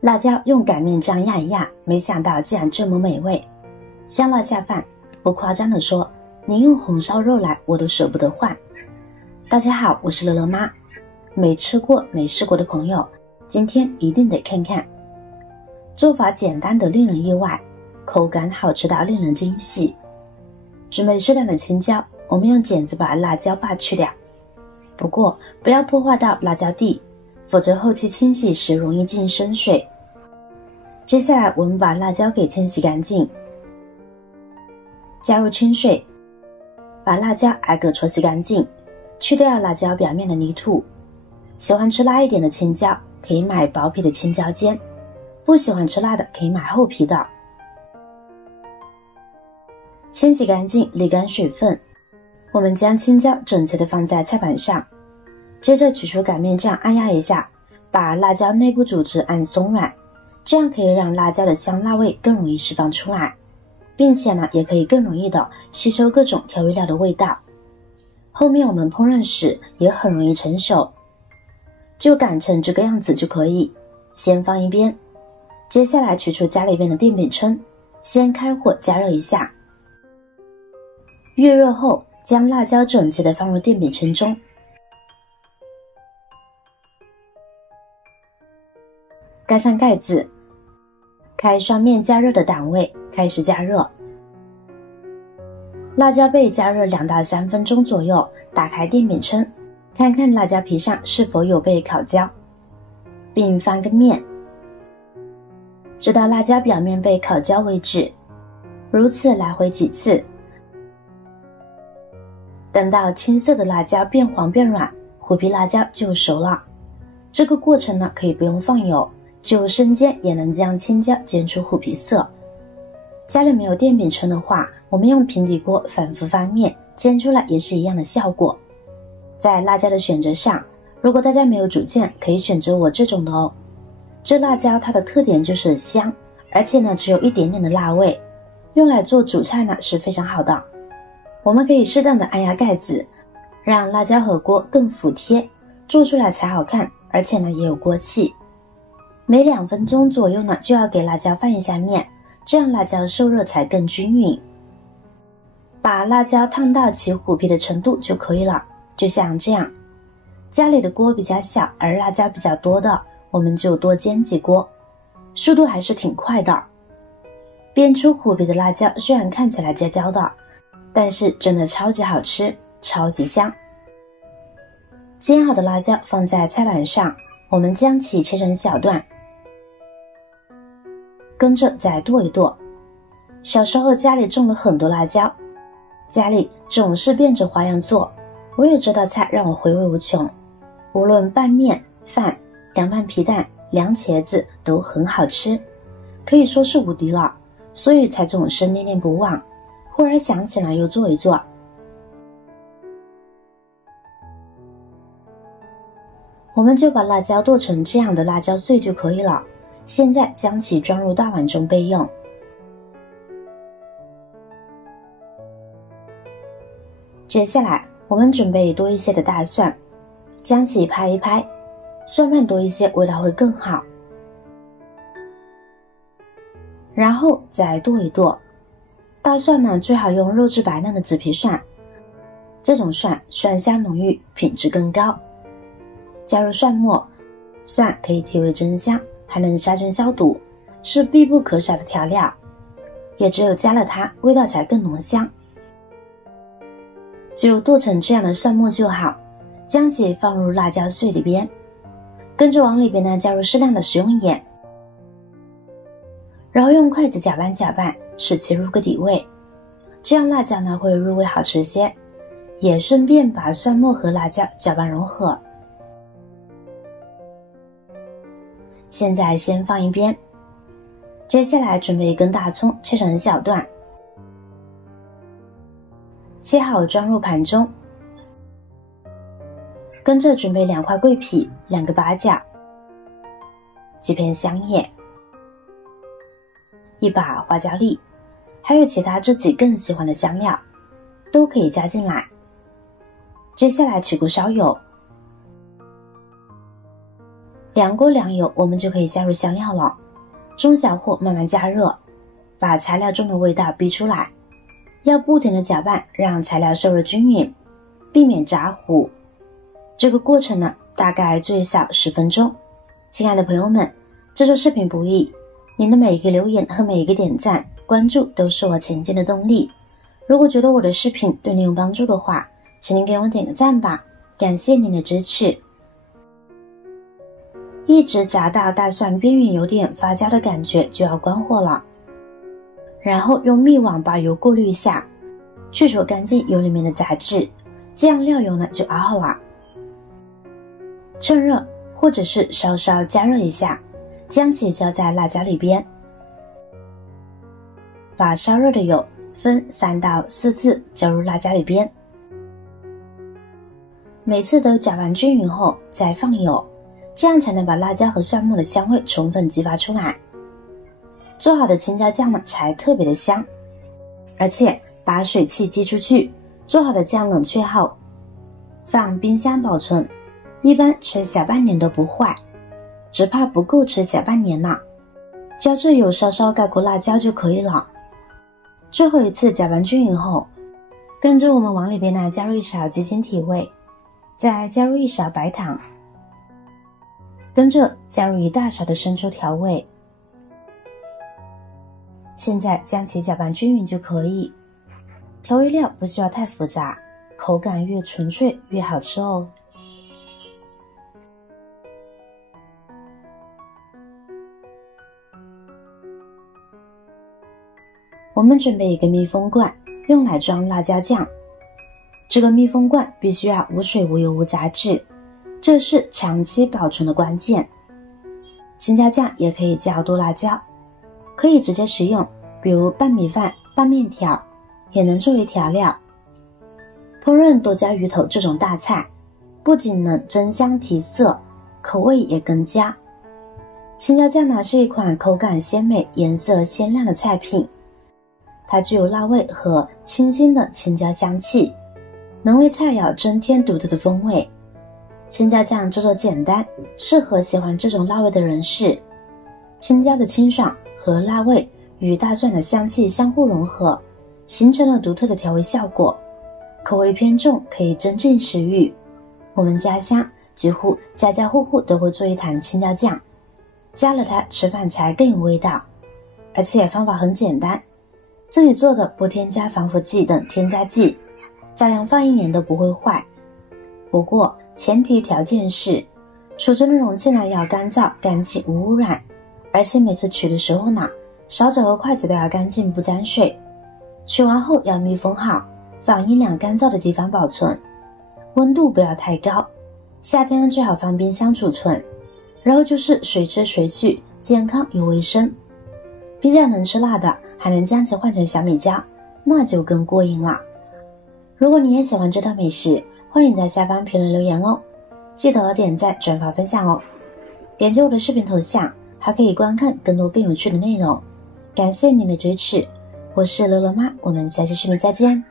辣椒用擀面杖压一压，没想到竟然这么美味，香辣下饭。不夸张地说，您用红烧肉来我都舍不得换。大家好，我是乐乐妈。没吃过没试过的朋友，今天一定得看看。做法简单的令人意外，口感好吃到令人惊喜。准备适量的青椒，我们用剪子把辣椒把去掉，不过不要破坏到辣椒蒂，否则后期清洗时容易进生水。接下来我们把辣椒给清洗干净，加入清水，把辣椒挨个搓洗干净，去掉辣椒表面的泥土。喜欢吃辣一点的青椒可以买薄皮的青椒尖，不喜欢吃辣的可以买厚皮的。清洗干净，沥干水分，我们将青椒整齐地放在菜板上，接着取出擀面杖按压一下，把辣椒内部组织按松软，这样可以让辣椒的香辣味更容易释放出来，并且呢也可以更容易的吸收各种调味料的味道，后面我们烹饪时也很容易成熟。就擀成这个样子就可以，先放一边。接下来取出家里边的电饼铛，先开火加热一下，预热后将辣椒整齐地放入电饼铛中，盖上盖子，开双面加热的档位，开始加热。辣椒被加热2到3分钟左右，打开电饼铛，看看辣椒皮上是否有被烤焦，并翻个面，直到辣椒表面被烤焦为止，如此来回几次。等到青色的辣椒变黄变软，虎皮辣椒就熟了。这个过程呢可以不用放油，就生煎也能将青椒煎出虎皮色。家里没有电饼铛的话，我们用平底锅反复翻面，煎出来也是一样的效果。在辣椒的选择上，如果大家没有主见，可以选择我这种的哦。这辣椒它的特点就是香，而且呢只有一点点的辣味，用来做主菜呢是非常好的。我们可以适当的按压盖子，让辣椒和锅更服帖，做出来才好看，而且呢也有锅气。每2分钟左右呢就要给辣椒翻一下面，这样辣椒受热才更均匀。把辣椒烫到起虎皮的程度就可以了，就像这样。家里的锅比较小，而辣椒比较多的，我们就多煎几锅，速度还是挺快的。煸出虎皮的辣椒虽然看起来焦焦的，但是真的超级好吃，超级香。煎好的辣椒放在菜板上，我们将其切成小段，跟着再剁一剁。小时候家里种了很多辣椒，家里总是变着花样做，唯有这道菜让我回味无穷。无论拌面、饭、凉拌皮蛋、凉茄子都很好吃，可以说是无敌了，所以才总是念念不忘，忽然想起来又做一做。我们就把辣椒剁成这样的辣椒碎就可以了，现在将其装入大碗中备用。接下来我们准备多一些的大蒜，将其拍一拍，蒜瓣多一些味道会更好。然后再剁一剁，大蒜呢最好用肉质白嫩的紫皮蒜，这种蒜蒜香浓郁，品质更高。加入蒜末，蒜可以提味增香，还能杀菌消毒，是必不可少的调料，也只有加了它，味道才更浓香。就剁成这样的蒜末就好，将其放入辣椒碎里边，跟着往里边呢加入适量的食用盐，然后用筷子搅拌搅拌，使其入个底味，这样辣椒呢会入味好吃些，也顺便把蒜末和辣椒搅拌融合。现在先放一边，接下来准备一根大葱切成小段，切好装入盘中，跟着准备2块桂皮、2个八角、几片香叶、1把花椒粒，还有其他自己更喜欢的香料，都可以加进来。接下来起锅烧油凉锅凉油，我们就可以下入香料了，中小火慢慢加热，把材料中的味道逼出来，要不停的搅拌，让材料受热均匀，避免炸糊。这个过程呢，大概最少10分钟。亲爱的朋友们，制作视频不易，您的每一个留言和每一个点赞、关注都是我前进的动力。如果觉得我的视频对您有帮助的话，请您给我点个赞吧，感谢您的支持。一直炸到大蒜边缘有点发焦的感觉就要关火了，然后用密网把油过滤一下，去除干净油里面的杂质，这样料油呢就熬好了。趁热或者是稍稍加热一下，将其浇在辣椒里边，把烧热的油分3到4次浇入辣椒里边，每次都搅拌均匀后再放油，这样才能把辣椒和蒜末的香味充分激发出来。做好的青椒酱呢才特别的香，而且把水汽激出去。做好的酱冷却后放冰箱保存，一般吃小半年都不坏，只怕不够吃小半年了。浇制油稍稍盖过辣椒就可以了。最后一次搅拌均匀后，跟着我们往里边呢加入1勺鸡精提味，再加入1勺白糖，跟着加入1大勺的生抽调味。现在将其搅拌均匀就可以。调味料不需要太复杂，口感越纯粹越好吃哦。我们准备一个密封罐，用来装辣椒酱。这个密封罐必须要无水无油无杂质，这是长期保存的关键。青椒酱也可以叫剁辣椒，可以直接食用，比如拌米饭、拌面条，也能作为调料。烹饪多椒鱼头这种大菜，不仅能增香提色，口味也更佳。青椒酱呢是一款口感鲜美、颜色鲜亮的菜品，它具有辣味和清新的青椒香气，能为菜肴增添独特的风味。青椒酱制作简单，适合喜欢这种辣味的人士。青椒的清爽和辣味与大蒜的香气相互融合，形成了独特的调味效果。口味偏重可以增进食欲。我们家乡几乎家家户户都会做一坛青椒酱，加了它吃饭才更有味道。而且方法很简单，自己做的不添加防腐剂等添加剂，照样放1年都不会坏。不过前提条件是储存的容器呢要干燥、干净、无污染，而且每次取的时候呢，勺子和筷子都要干净不沾水。取完后要密封好，放阴凉干燥的地方保存，温度不要太高，夏天最好放冰箱储存。然后就是随吃随去，健康又卫生。比较能吃辣的还能将其换成小米椒，那就更过瘾了。如果你也喜欢这道美食，欢迎在下方评论留言哦，记得点赞、转发、分享哦。点击我的视频头像，还可以观看更多更有趣的内容。感谢您的支持，我是乐乐妈，我们下期视频再见。